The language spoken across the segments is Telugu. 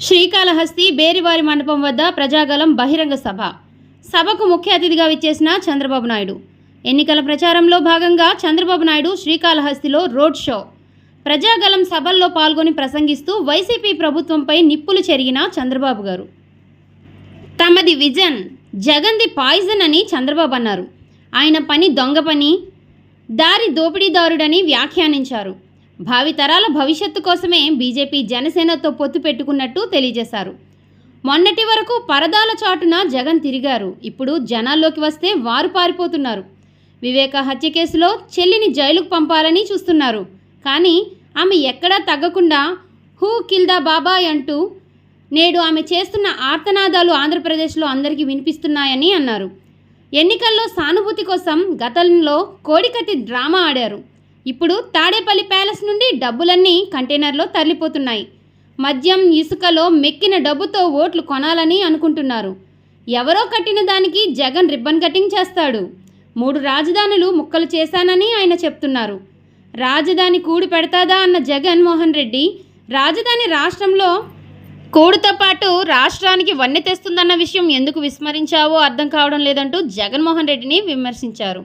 శ్రీకాళహస్తి బేరివారి మండపం వద్ద ప్రజాగలం బహిరంగ సభ. సభకు ముఖ్య అతిథిగా విచ్చేసిన చంద్రబాబు నాయుడు. ఎన్నికల ప్రచారంలో భాగంగా చంద్రబాబు నాయుడు శ్రీకాళహస్తిలో రోడ్ షో. ప్రజాగలం సభల్లో పాల్గొని ప్రసంగిస్తూ వైసీపీ ప్రభుత్వంపై నిప్పులు చెరిగిన చంద్రబాబు గారు. తమది విజన్ జగన్ది పాయిజన్ అని చంద్రబాబు అన్నారు. ఆయన పని దొంగ పని దారి దోపిడీదారుడని వ్యాఖ్యానించారు. భావితరాల భవిష్యత్తు కోసమే బీజేపీ జనసేనతో పొత్తు పెట్టుకున్నట్టు తెలియజేశారు. మొన్నటి వరకు పరదాల చాటున జగన్ తిరిగారు. ఇప్పుడు జనాల్లోకి వస్తే వారు పారిపోతున్నారు. వివేక హత్య కేసులో చెల్లిని జైలుకు పంపాలని చూస్తున్నారు. కానీ ఆమె ఎక్కడా తగ్గకుండా హూ కిల్ బాబాయ్ అంటూ నేడు ఆమె చేస్తున్న ఆర్తనాదాలు ఆంధ్రప్రదేశ్లో అందరికీ వినిపిస్తున్నాయని అన్నారు. ఎన్నికల్లో సానుభూతి కోసం గతంలో కోడికత్తి డ్రామా ఆడారు. ఇప్పుడు తాడేపల్లి ప్యాలెస్ నుండి డబ్బులన్నీ కంటైనర్లో తరలిపోతున్నాయి. మద్యం ఇసుకలో మెక్కిన డబ్బుతో ఓట్లు కొనాలని అనుకుంటున్నారు. ఎవరో కట్టిన దానికి జగన్ రిబ్బన్ కటింగ్ చేస్తాడు. మూడు రాజధానులు ముక్కలు చేశానని ఆయన చెప్తున్నారు. రాజధాని కూడి పెడతాదా అన్న జగన్మోహన్ రెడ్డి రాజధాని రాష్ట్రంలో కూడుతో పాటు రాష్ట్రానికి వన్నె తెస్తుందన్న విషయం ఎందుకు విస్మరించావో అర్థం కావడం లేదంటూ జగన్మోహన్ రెడ్డిని విమర్శించారు.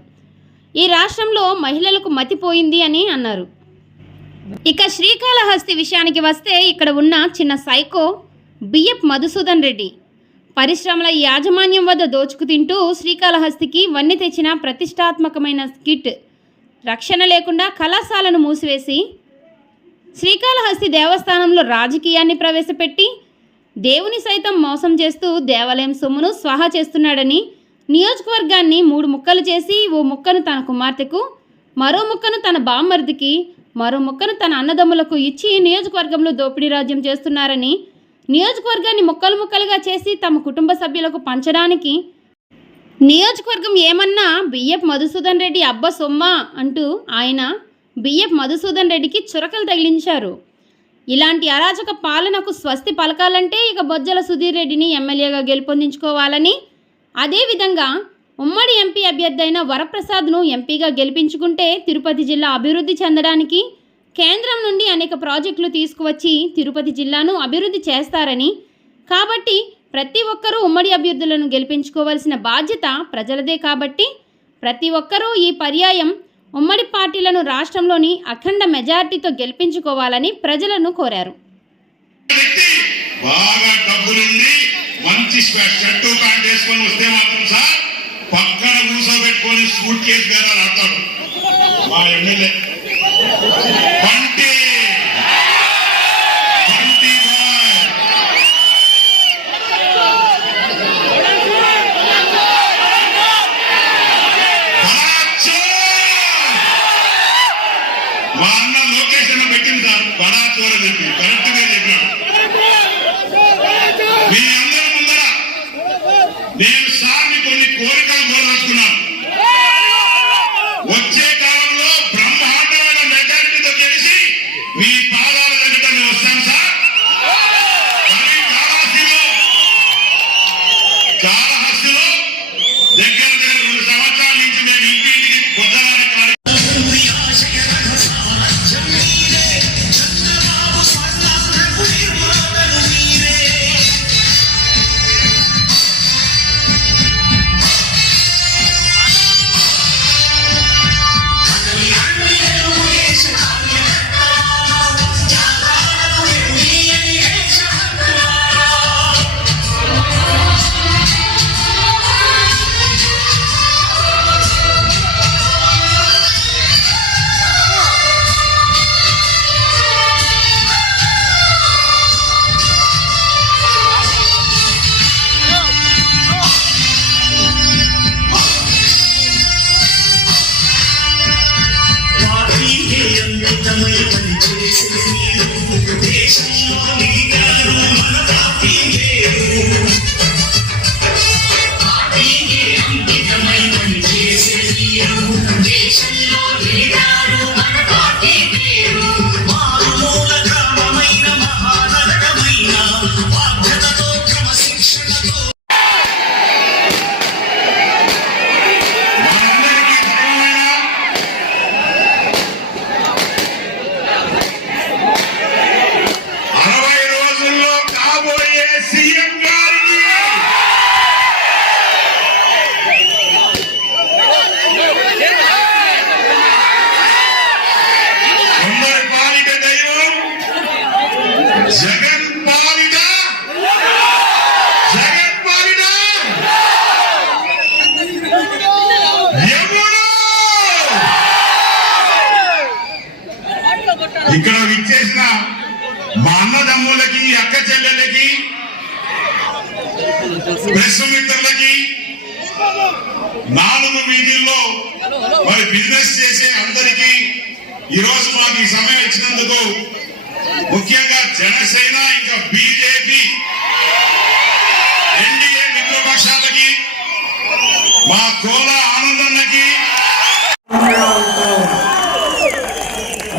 ఈ రాష్ట్రంలో మహిళలకు మతిపోయింది అని అన్నారు. ఇక శ్రీకాళహస్తి విషయానికి వస్తే ఇక్కడ ఉన్న చిన్న సైకో బిఎఫ్ మధుసూదన్ రెడ్డి. పరిశ్రమల యాజమాన్యం వద్ద దోచుకు తింటూ శ్రీకాళహస్తికి వన్నె తెచ్చిన ప్రతిష్టాత్మకమైన స్కిట్ రక్షణ లేకుండా కళాశాలను మూసివేసి శ్రీకాళహస్తి దేవస్థానంలో రాజకీయాన్ని ప్రవేశపెట్టి దేవుని సైతం మోసం చేస్తూ దేవాలయం సొమ్మును స్వాహా చేస్తున్నాడని నియోజకవర్గాన్ని మూడు ముక్కలు చేసి ఓ ముక్కను తన కుమార్తెకు మరో ముక్కను తన బామ్మర్దికి మరో ముక్కను తన అన్నదమ్ములకు ఇచ్చి నియోజకవర్గంలో దోపిడీ రాజ్యం చేస్తున్నారని నియోజకవర్గాన్ని ముక్కలు ముక్కలుగా చేసి తమ కుటుంబ సభ్యులకు పంచడానికి నియోజకవర్గం ఏమన్నా బిఎఫ్ మధుసూదన్ రెడ్డి అబ్బ సొమ్మ అంటూ ఆయన బిఎఫ్ మధుసూదన్ రెడ్డికి చురకలు తగిలించారు. ఇలాంటి అరాచక పాలనకు స్వస్తి పలకాలంటే ఇక బొజ్జల సుధీర్ రెడ్డిని ఎమ్మెల్యేగా గెలుపొందించుకోవాలని అదేవిధంగా ఉమ్మడి ఎంపీ అభ్యర్థి అయిన వరప్రసాద్ను ఎంపీగా గెలిపించుకుంటే తిరుపతి జిల్లా అభివృద్ధి చెందడానికి కేంద్రం నుండి అనేక ప్రాజెక్టులు తీసుకువచ్చి తిరుపతి జిల్లాను అభివృద్ధి చేస్తారని. కాబట్టి ప్రతి ఒక్కరూ ఉమ్మడి అభ్యర్థులను గెలిపించుకోవాల్సిన బాధ్యత ప్రజలదే కాబట్టి ప్రతి ఒక్కరూ ఈ పర్యాయం ఉమ్మడి పార్టీలను రాష్ట్రంలోని అఖండ మెజారిటీతో గెలిపించుకోవాలని ప్రజలను కోరారు. బాగా డబ్బులుండి మంచి కూర్చోబెట్టుకొని సూట్ కేసు బేరాలు ఆడతాడు మా ఎమ్మెల్యే.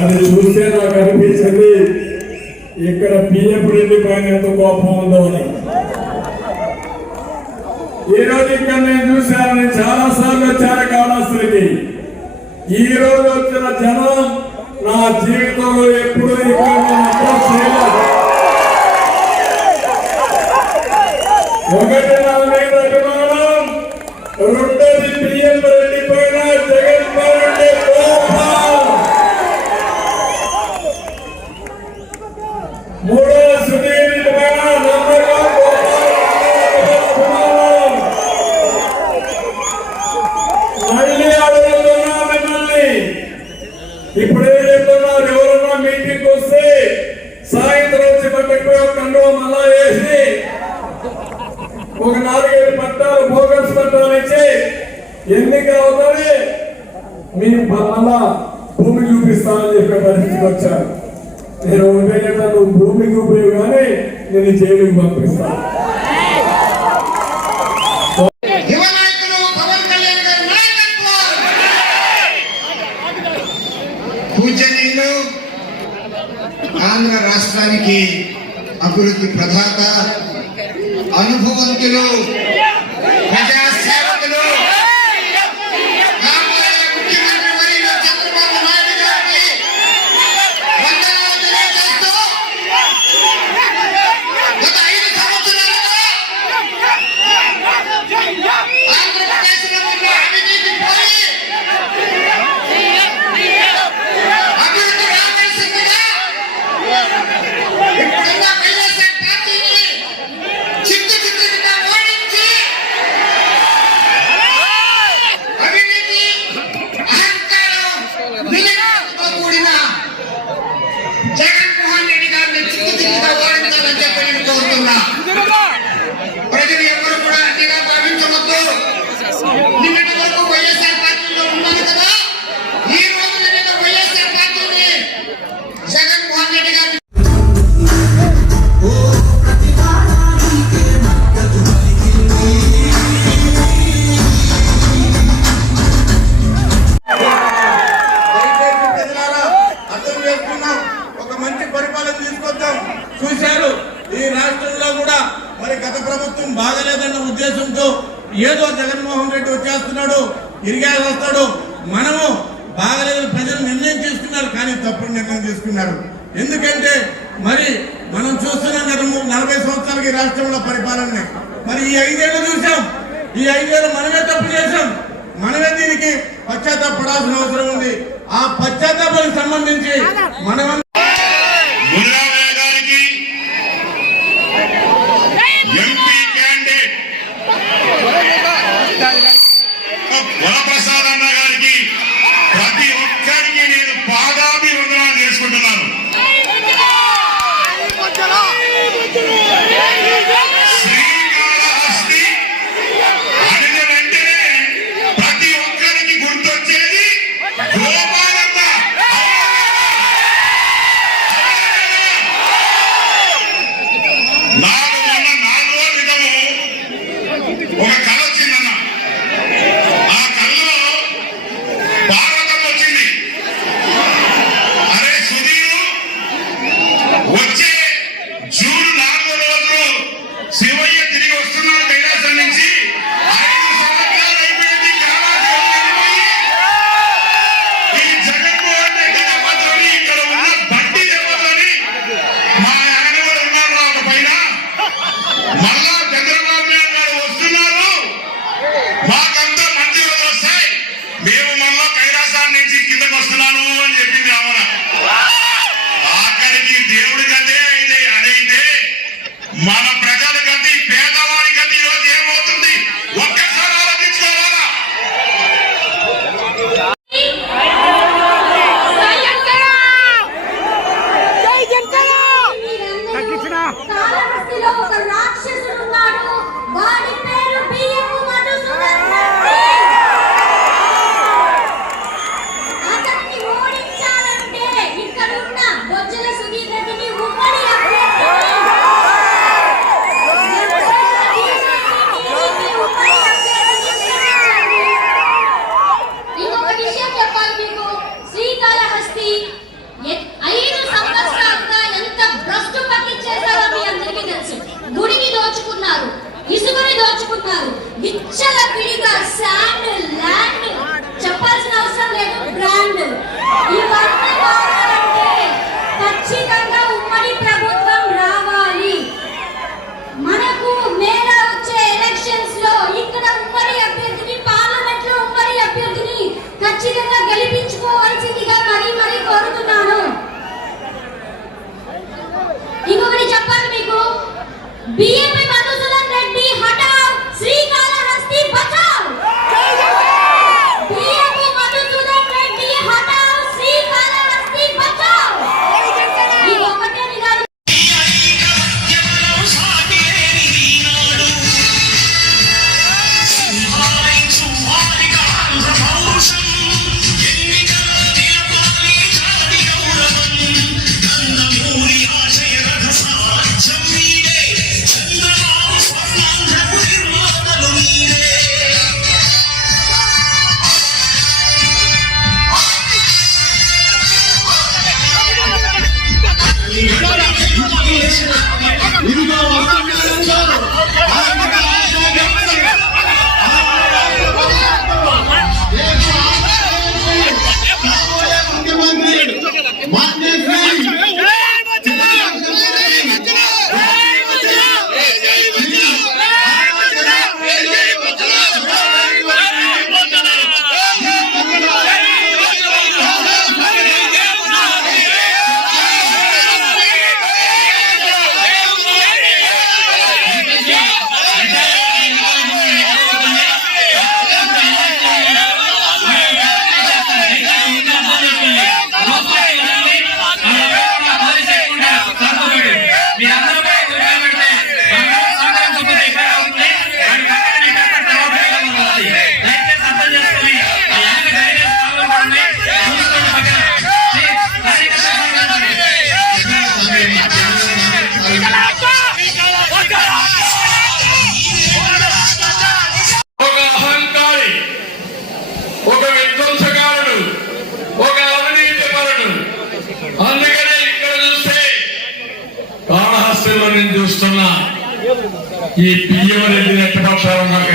అది చూస్తే నాకు అనిపించింది ఇక్కడ పిఎఫ్ రెడ్డి పైన ఎంత కోపం ఉందో అని. ఈ రోజు ఇక్కడ నేను చూశాను చాలా సార్లు వచ్చాను కాళాస్త్రికి ఈ రోజు వచ్చిన జనం నా జీవితంలో ఎప్పుడు ఇక్కడ ఒకటి నా మీద అభిమానం ఇప్పుడే చెప్తున్నారు ఎవరన్నా మీటింగ్ వస్తే సాయంత్రం వచ్చి పట్టకపోయి ఒక వేసి ఒక నాలుగైదు పట్టాలు ఫోకస్ పట్టాలు ఇచ్చి ఎన్ని కావాలి మీ మళ్ళా భూమి చూపిస్తానని చెప్పే పరిస్థితికి వచ్చారు నేను ఉపయోగించాను భూమికి ఉపయోగానే నేను జైలుకి పంపిస్తాను गुरु की प्रभा का अनुभव के लोग। ఐదేళ్ళు మనమే తప్పు చేశాం. మనమే దీనికి పశ్చాత్తాపడాల్సిన అవసరం ఉంది. ఆ పశ్చాత్తాపానికి సంబంధించి మనమంతా ఈ పిఎం రెడ్డి ఎట్టి పక్షాలు మాకు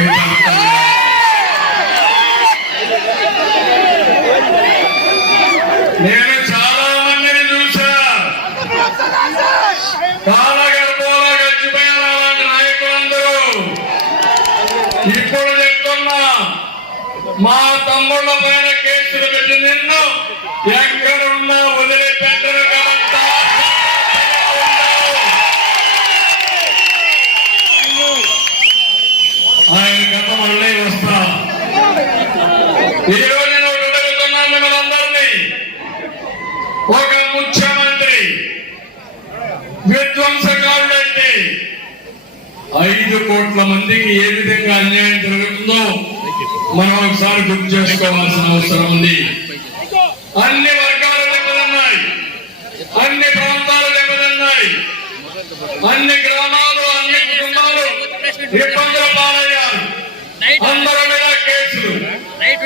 ఐదు కోట్ల మందికి ఏ విధంగా అన్యాయం జరుగుతుందో మనం ఒకసారి గుర్తు చేసుకోవాల్సిన అవసరం ఉంది. అన్ని వర్గాలు దెబ్బతిన్నాయి. అన్ని ప్రాంతాలు దెబ్బతిన్నాయి. అన్ని గ్రామాలు అన్ని కుటుంబాలు ఇబ్బందుల పాలయ్యారు. అందరూ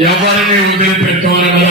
ఎవరిని వదిలిపెట్టుకోవాలని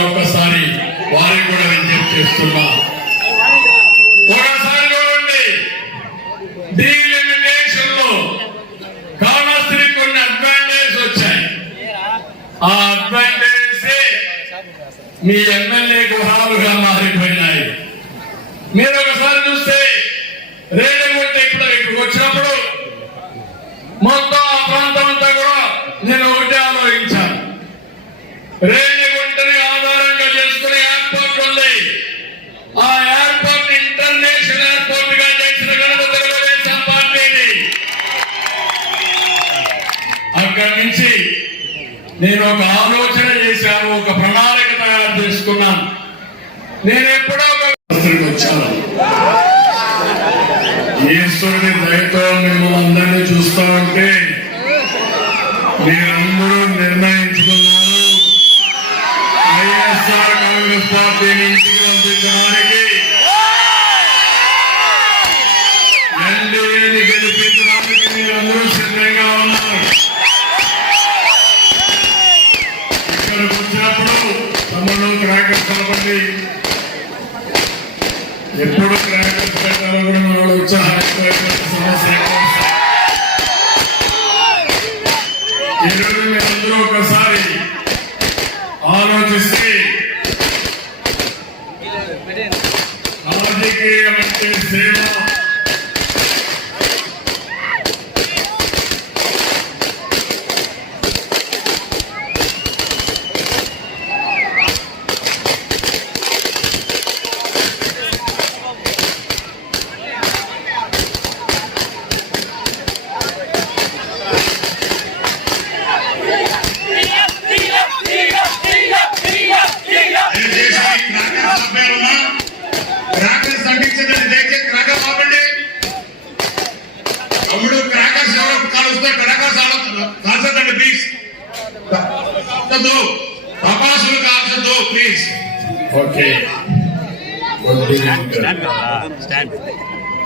ఓకే.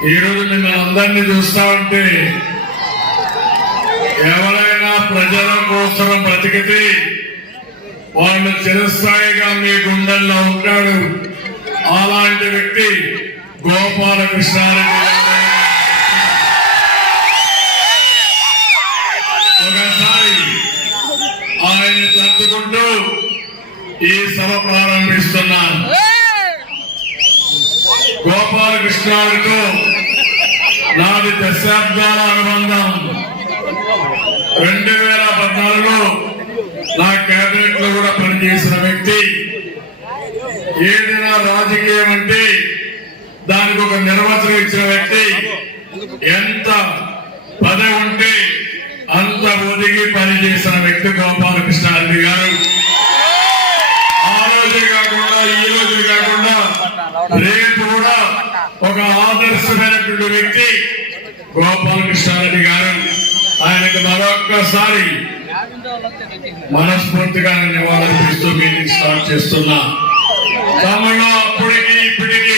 ఈరోజు మిమ్మల్ని అందరినీ చూస్తా ఉంటే ఎవరైనా ప్రజల కోసం బ్రతికితే వాళ్ళు చిరస్థాయిగా మీ గుండెల్లో ఉంటాడు అలాంటి వ్యక్తి గోపాలకృష్ణారెడ్డి ఈ సభ ప్రారంభిస్తున్నాను గోపాలకృష్ణాలతో నాది దశాబ్దాల అనుబంధం. రెండు వేల పద్నాలుగులో నా కేబినెట్లో కూడా పనిచేసిన వ్యక్తి. ఏదైనా రాజకీయం అంటే దానికి ఒక నిర్వచనం ఇచ్చిన వ్యక్తి. ఎంత పదవి ఉంటే అంత ఒదిగి పనిచేసిన వ్యక్తి గోపాలకృష్ణారెడ్డి గారు ఆ రోజే కాకుండా ఈ రోజు కాకుండా రేపు కూడా ఒక ఆదర్శమైనటువంటి వ్యక్తి గోపాలకృష్ణారెడ్డి గారు ఆయనకు మరొక్కసారి మనస్ఫూర్తిగా నివాళులర్పిస్తూ మీటింగ్ స్టార్ట్ చేస్తున్నా. తమలో అప్పటికి ఇప్పటికి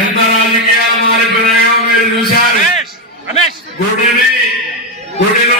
ఎంత రాజకీయాలు మారిపోయాయో మీరు చూశారు. గుడిని గుడిలోని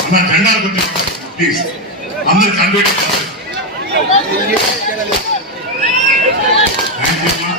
అన్న జెండా కొద్దిగా ప్లీజ్ అందరు కనిపెట్టి థ్యాంక్ యూ అన్న